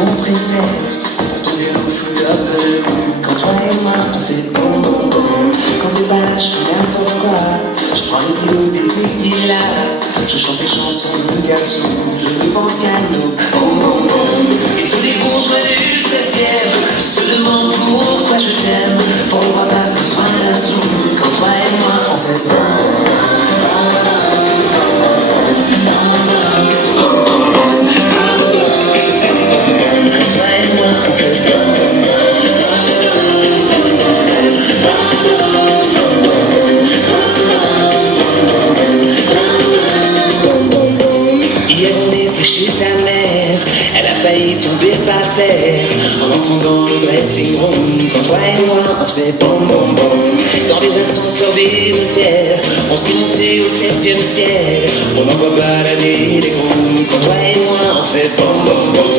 bon prétexte pour te dire le foot up de quand toi et moi on fait bon bon bon. Quand des balles, je fais n'importe quoi. Je prends les kilos des petits là. Je chante des chansons de garçon. Je ne pense qu'à nous. Bon bon bon. Et tous les bourgeois du 16e se demandent pourquoi je t'aime. Pour le voir t'as besoin d'un zoom. Quand toi et moi on fait bon bon bon. Chez ta mère, elle a failli tomber par terre en entrant dans le dressing room. Quand toi et moi on faisait bon bon bon dans les ascenseurs des hôtels, on s'est monté au 7e ciel. On n'envoie pas la nuit des groupes. Quand toi et moi on fait bon bon bon.